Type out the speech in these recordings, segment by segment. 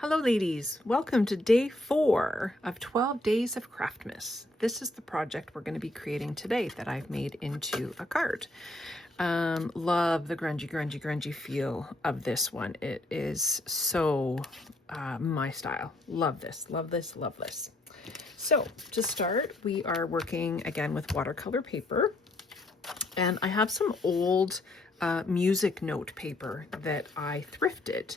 Hello ladies, welcome to day 4 of 12 days of Craftmas. This is the project we're going to be creating today that I've made into a card. Love the grungy feel of this one. It is so my style. Love this, love this, love this. So to start, we are working again with watercolor paper, and I have some old music note paper that I thrifted,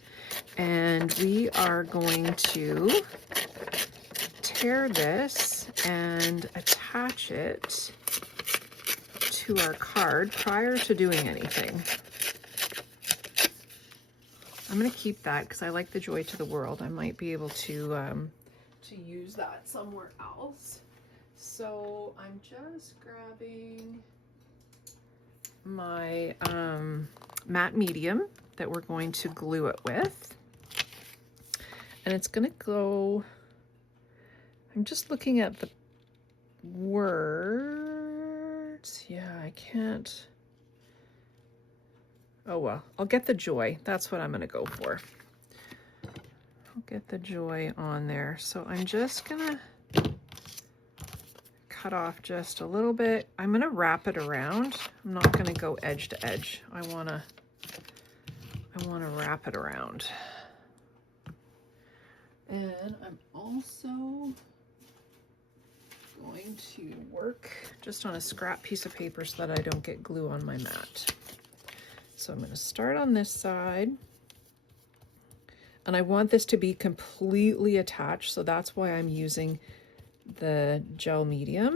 and we are going to tear this and attach it to our card prior to doing anything. I'm going to keep that because I like the Joy to the World. I might be able to use that somewhere else. So I'm just grabbing my matte medium that we're going to glue it with, and it's going to go, I'm just looking at the words. Yeah, I can't, oh well, I'll get the Joy. That's what I'm going to go for. I'll get the Joy on there. So I'm just gonna cut off just a little bit. I'm gonna wrap it around. I'm not gonna go edge to edge. I wanna wrap it around. And I'm also going to work just on a scrap piece of paper so that I don't get glue on my mat. So I'm gonna start on this side, and I want this to be completely attached, so that's why I'm using the gel medium.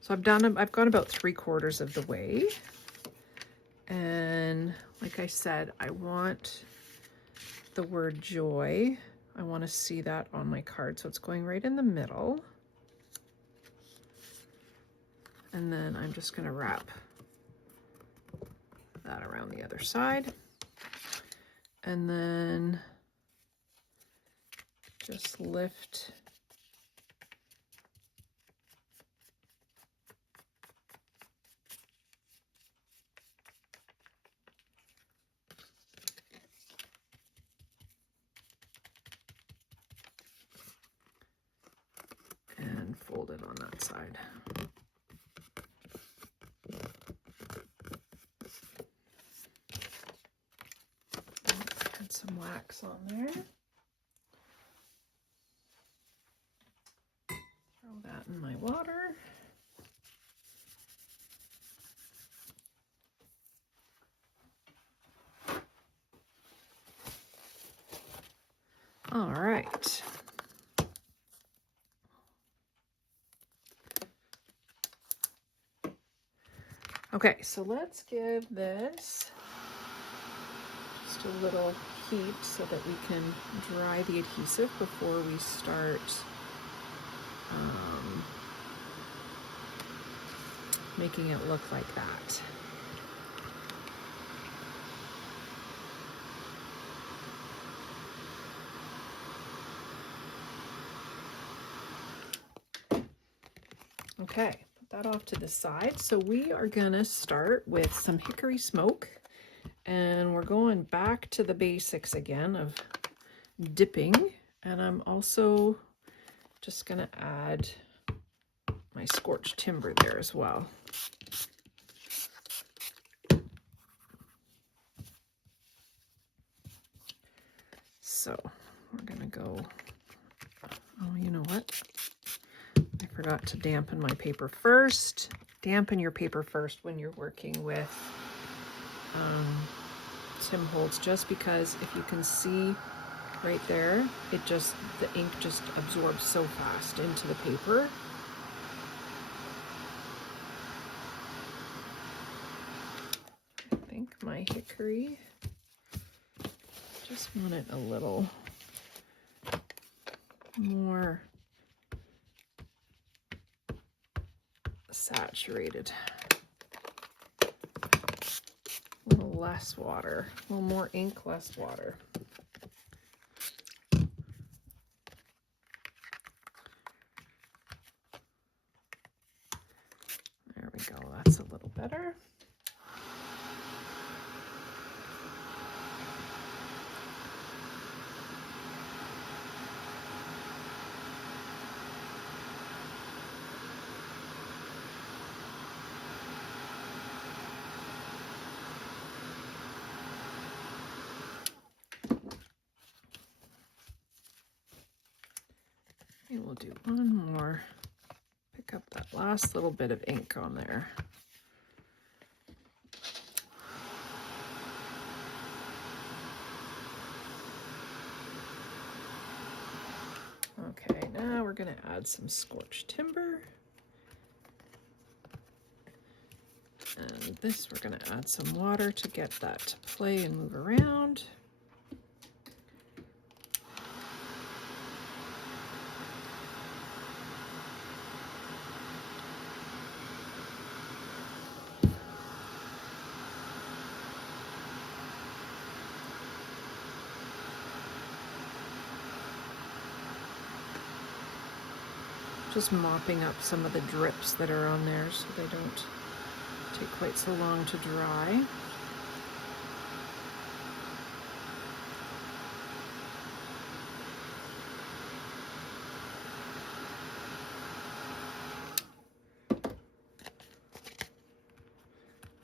So I've gone about 3/4 of the way, and like I said, I want the word Joy. I want to see that on my card, so it's going right in the middle, and then I'm just going to wrap that around the other side, and then just lift and fold it on that side. Add some wax on there. Throw that in my water. All right. Okay, so let's give this just a little heat so that we can dry the adhesive before we start making it look like that. Okay, put that off to the side. So we are gonna start with some hickory smoke, and we're going back to the basics again of dipping, and I'm also just gonna add my scorched timber there as well. So we're gonna go, oh, you know what? I forgot to dampen my paper first. Dampen your paper first when you're working with Tim Holtz, just because if you can see right there, it just, the ink just absorbs so fast into the paper. I think my hickory, just want it a little more saturated. A little less water, a little more ink, less water. There we go, that's a little better. Okay, we'll do one more. Pick up that last little bit of ink on there. Okay, now we're going to add some scorched timber. And this, we're going to add some water to get that to play and move around. Just mopping up some of the drips that are on there so they don't take quite so long to dry.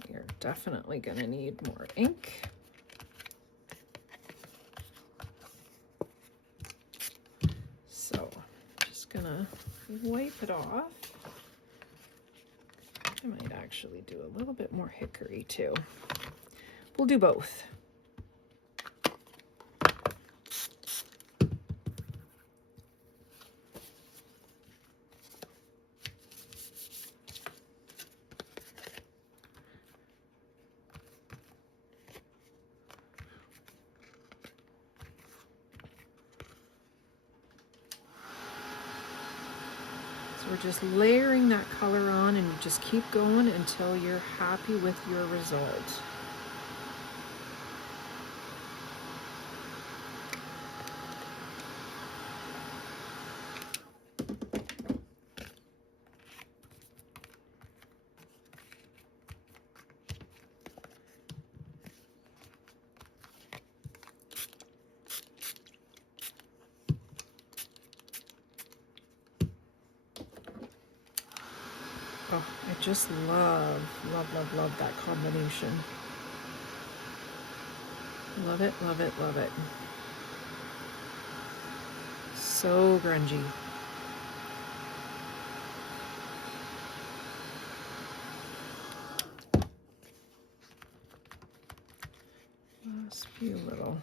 We are definitely going to need more ink. So I'm just going to wipe it off. I might actually do a little bit more hickory too. We'll do both. We're just layering that color on, and you just keep going until you're happy with your result. Oh, I just love that combination. Love it, love it, love it. So grungy. Last few little.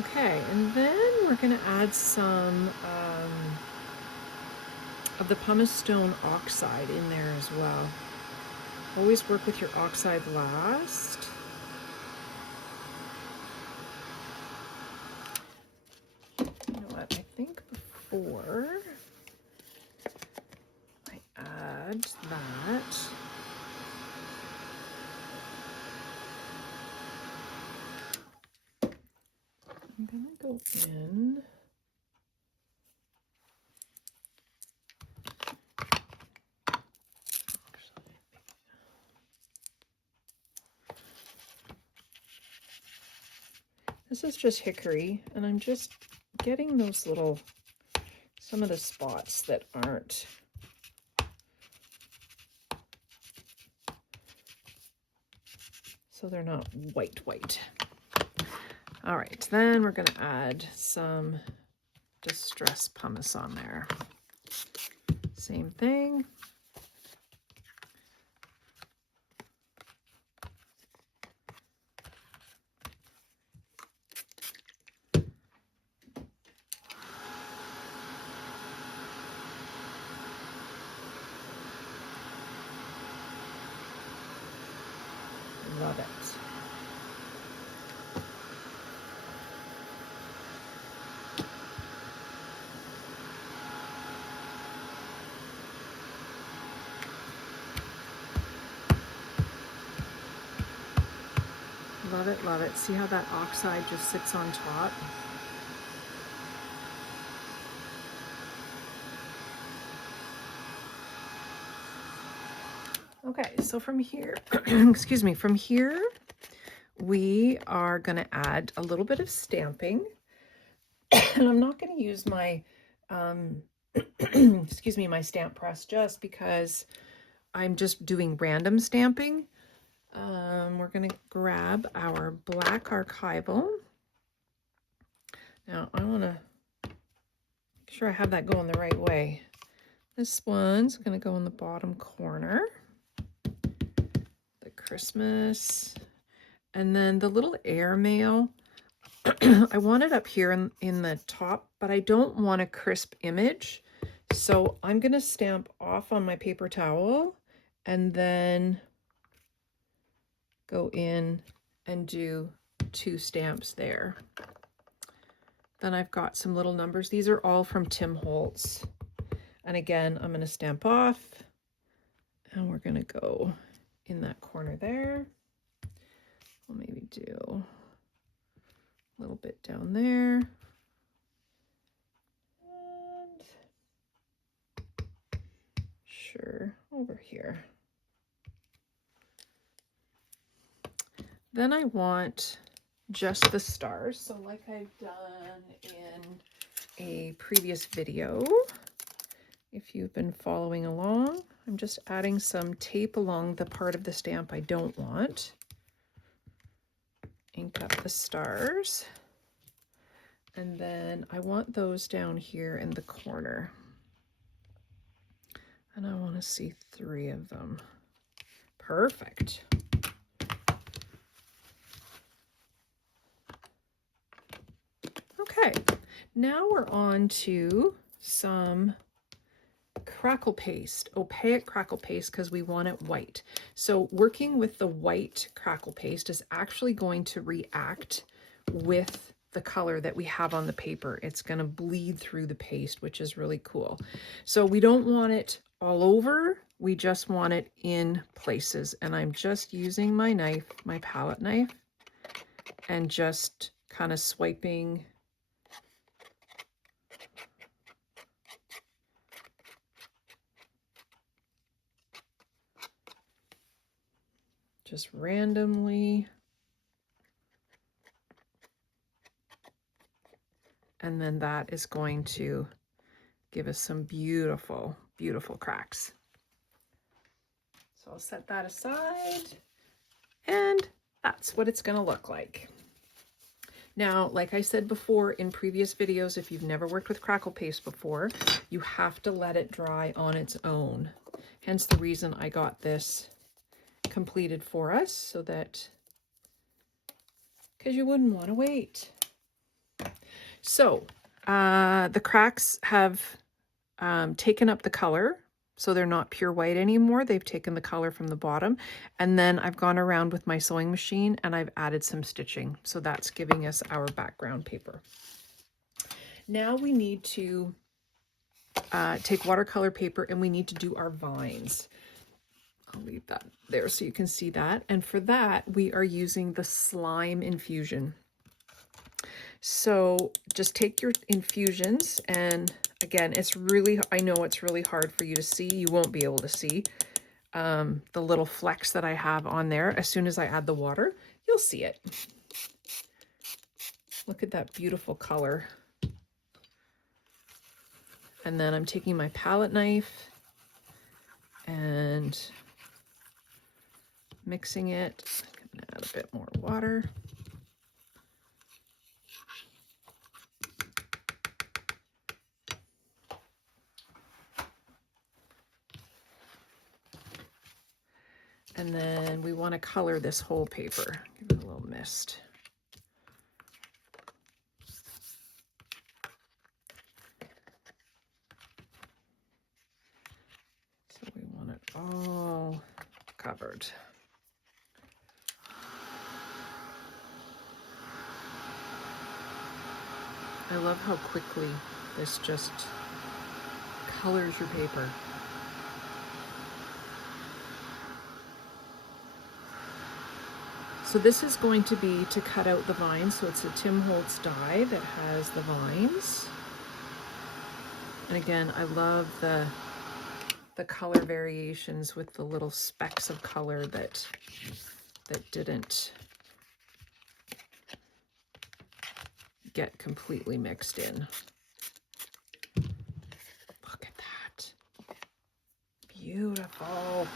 Okay, and then we're going to add some of the pumice stone oxide in there as well. Always work with your oxide last. You know what, I think before I add that, I'm going to go in this is just hickory, and I'm just getting those little, some of the spots that aren't so they're not white. All right, then we're going to add some distress pumice on there. Same thing. Love it. Love it, love it. See how that oxide just sits on top? Okay, so from here, excuse me, from here, we are going to add a little bit of stamping. And I'm not going to use my, excuse me, my stamp press just because I'm just doing random stamping. We're going to grab our black archival. Now I want to make sure I have that going the right way. This one's going to go in the bottom corner. The Christmas. And then the little airmail, I want it up here in the top, but I don't want a crisp image. So I'm going to stamp off on my paper towel and then go in and do 2 stamps there. Then I've got some little numbers. These are all from Tim Holtz. And again, I'm going to stamp off and we're going to go in that corner there. We'll maybe do a little bit down there. And sure, over here. Then I want just the stars. So like I've done in a previous video, if you've been following along, I'm just adding some tape along the part of the stamp I don't want. Ink up the stars. And then I want those down here in the corner. And I want to see 3 of them. Perfect. Okay, now we're on to some Crackle paste, opaque Crackle paste, because we want it white. So working with the white Crackle paste is actually going to react with the color that we have on the paper. It's going to bleed through the paste, which is really cool. So we don't want it all over, we just want it in places. And I'm just using my knife, my palette knife, and just kind of swiping just randomly. And then that is going to give us some beautiful, beautiful cracks. So I'll set that aside, and that's what it's going to look like. Now, like I said before in previous videos, if you've never worked with Crackle paste before, you have to let it dry on its own. Hence the reason I got this completed for us, so that, because you wouldn't want to wait. So the cracks have taken up the color, so they're not pure white anymore. They've taken the color from the bottom. And then I've gone around with my sewing machine and I've added some stitching. So that's giving us our background paper. Now we need to take watercolor paper and we need to do our vines. I'll leave that there so you can see that. And for that, we are using the slime infusion. So just take your infusions, and again, it's really, I know it's really hard for you to see. You won't be able to see the little flecks that I have on there. As soon as I add the water, you'll see it. Look at that beautiful color. And then I'm taking my palette knife and mixing it. I'm gonna add a bit more water. And then we want to color this whole paper. Give it a little mist. So we want it all covered. I love how quickly this just colors your paper. So this is going to be to cut out the vines. So it's a Tim Holtz die that has the vines. And again, I love the color variations with the little specks of color that didn't get completely mixed in. Look at that. Beautiful.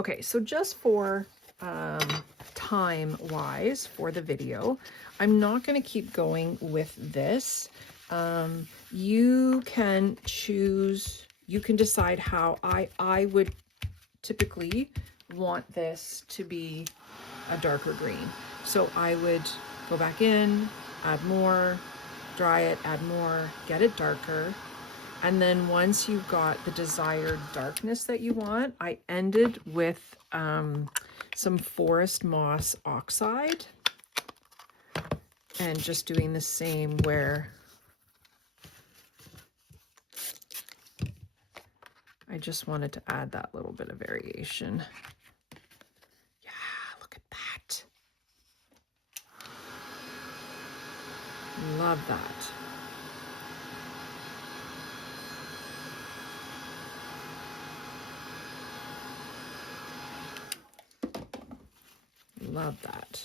Okay, so just for time-wise for the video, I'm not going to keep going with this. You can choose, you can decide how I would typically want this to be a darker green. So I would go back in, add more, dry it, add more, get it darker. And then once you've got the desired darkness that you want, I ended with some forest moss oxide and just doing the same where I just wanted to add that little bit of variation. Yeah, look at that. Love that. Love that.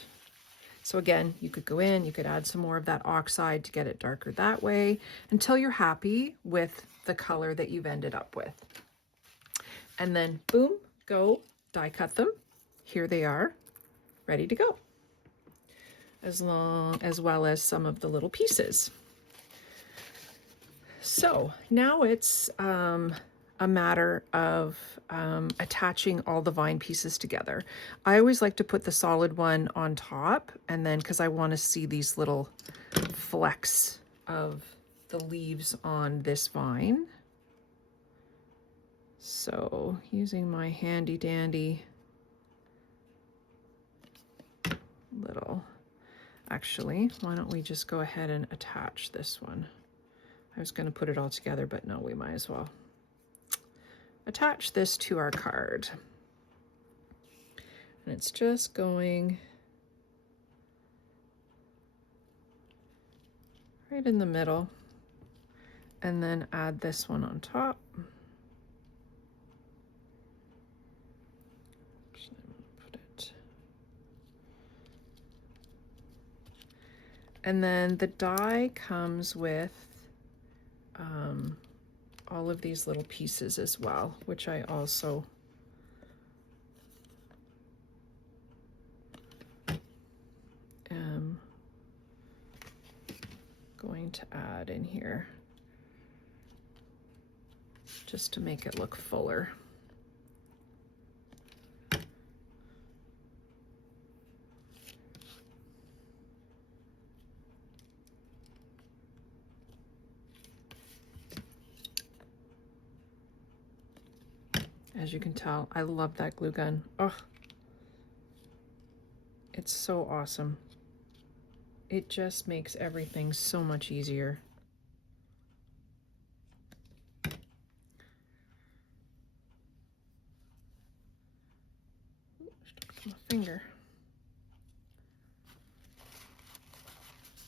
So again, you could go in, you could add some more of that oxide to get it darker that way until you're happy with the color that you've ended up with. And then boom, go die cut them. Here they are, ready to go. As well as some of the little pieces. So now it's a matter of attaching all the vine pieces together. I always like to put the solid one on top, and then because I want to see these little flecks of the leaves on this vine. So using my handy dandy little, actually, why don't we just go ahead and attach this one? I was going to put it all together, but no, we might as well. Attach this to our card. And it's just going right in the middle. And then add this one on top. Actually, I'm gonna put it. And then the die comes with all of these little pieces as well, which I also am going to add in here just to make it look fuller. As you can tell, I love that glue gun. Oh, it's so awesome. It just makes everything so much easier. Stuck to my finger.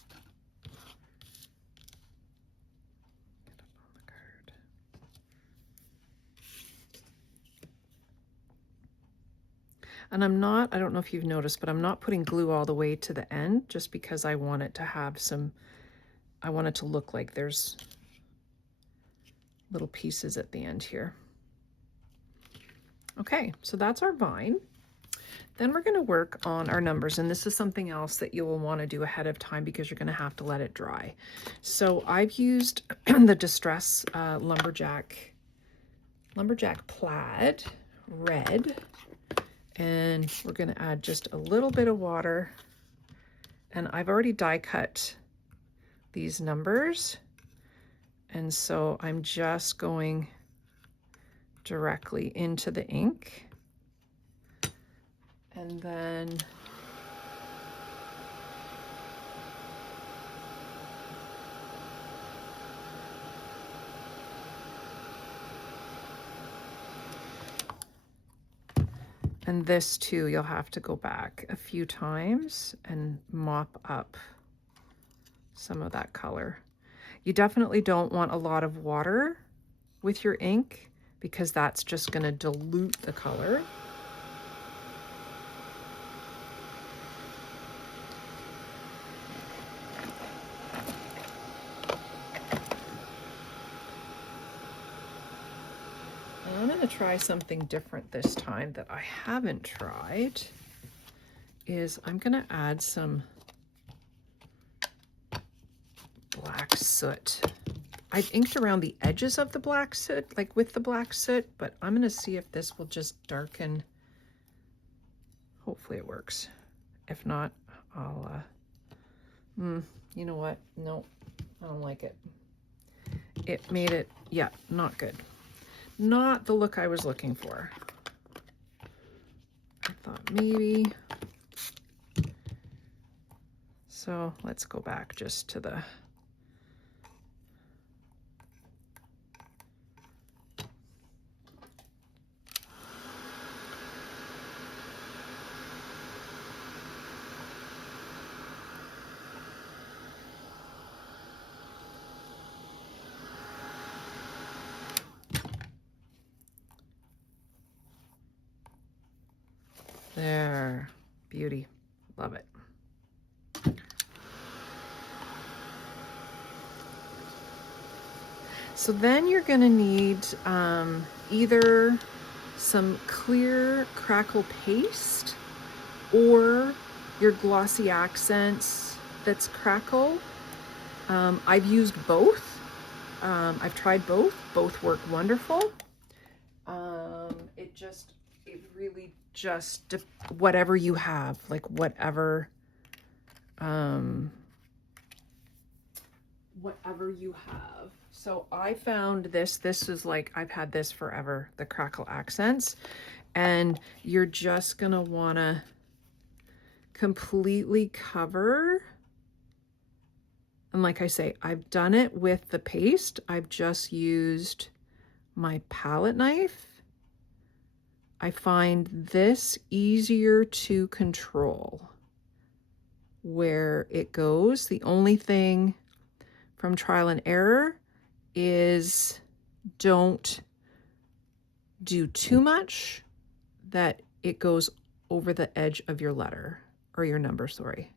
Get up on the card. And I'm not, I don't know if you've noticed, but I'm not putting glue all the way to the end just because I want it to have some, I want it to look like there's little pieces at the end here. Okay, so that's our vine. Then we're going to work on our numbers, and this is something else that you will want to do ahead of time because you're going to have to let it dry. So I've used the Distress Lumberjack Plaid Red, and we're going to add just a little bit of water, and I've already die cut these numbers, and so I'm just going directly into the ink. And then this too, you'll have to go back a few times and mop up some of that color. You definitely don't want a lot of water with your ink because that's just going to dilute the color. to try something different this time that I haven't tried. Is I'm going to add some black soot. I've inked around the edges of the black soot, like with the black soot, but I'm going to see if this will just darken. Hopefully it works. If not, I'll, you know what? No, I don't like it. It made it, yeah, not good. Not the look I was looking for. I thought maybe. So let's go back just to the there. Beauty. Love it. So then you're going to need either some clear Crackle paste or your glossy accents that's Crackle. I've used both. I've tried both. Both work wonderful. It really just, whatever you have, like whatever you have. So I found this is like, I've had this forever, the Crackle accents, and you're just gonna wanna completely cover. And like I say, I've done it with the paste. I've just used my palette knife. I find this easier to control where it goes. The only thing from trial and error is don't do too much that it goes over the edge of your letter or your number, sorry.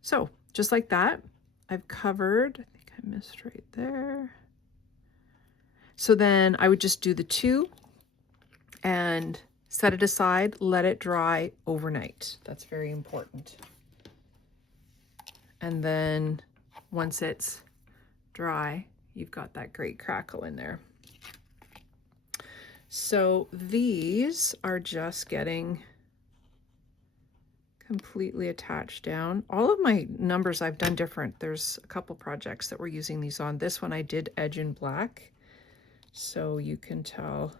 So just like that, I've covered, I think I missed right there. So then I would just do the two and set it aside, let it dry overnight. That's very important. And then once it's dry, you've got that great Crackle in there. So these are just getting completely attached down. All of my numbers I've done different. There's a couple projects that we're using these on. This one I did edge in black, so you can tell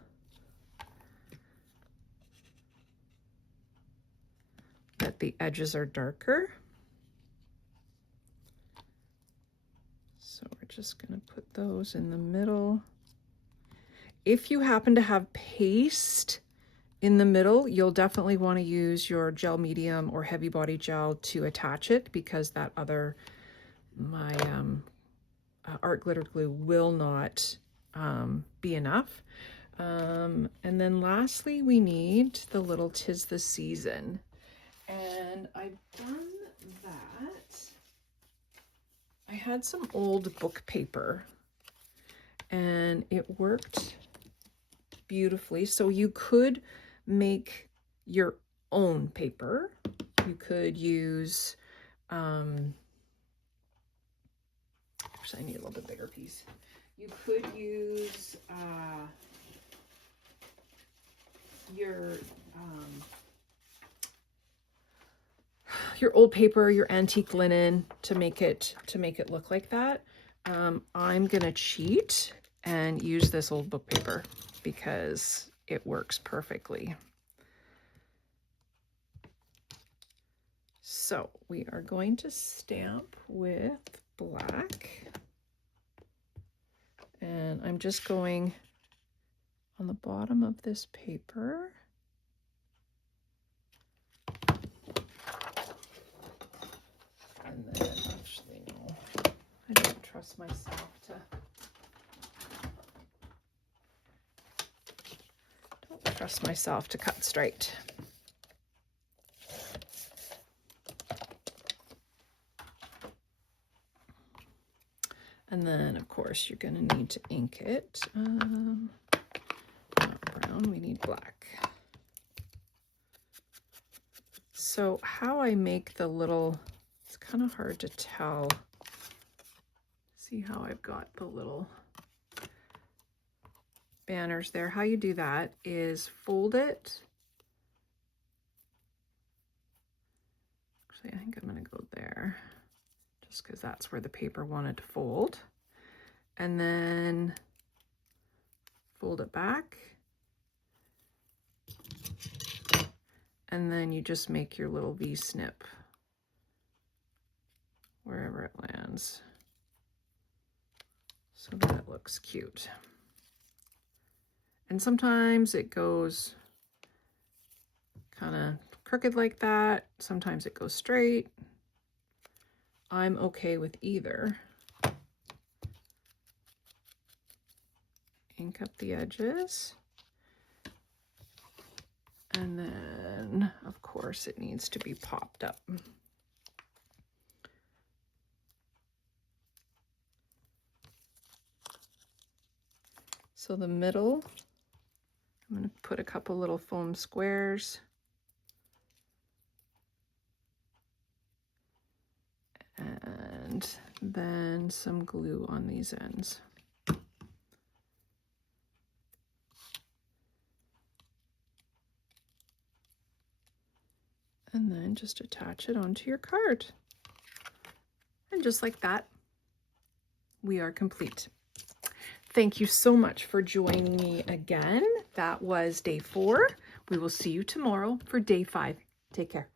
that the edges are darker. So we're just going to put those in the middle. If you happen to have paste in the middle, you'll definitely want to use your gel medium or heavy body gel to attach it, because that other, my art glitter glue will not be enough. And then lastly, we need the little 'Tis the Season. And I've done that. I had some old book paper and it worked beautifully. So you could make your own paper. You could use, actually I need a little bit bigger piece. You could use your old paper, your antique linen to make it look like that. I'm gonna cheat and use this old book paper because it works perfectly. So we are going to stamp with black, and I'm just going on the bottom of this paper. And then, actually, no, I don't trust myself to cut straight. And And then, of course, you're going to need to ink it. Not brown, we need black. So how I make the little, it's kind of hard to tell. See how I've got the little banners there. How you do that is fold it. Actually, I think I'm going to go there just because that's where the paper wanted to fold. And then fold it back. And then you just make your little V-snip wherever it lands so that it looks cute. And sometimes it goes kind of crooked like that. Sometimes it goes straight. I'm okay with either. Ink up the edges. And then, of course, it needs to be popped up. So the middle, I'm going to put a couple little foam squares. And then some glue on these ends. And then just attach it onto your card. And just like that, we are complete. Thank you so much for joining me again. That was day 4. We will see you tomorrow for day 5. Take care.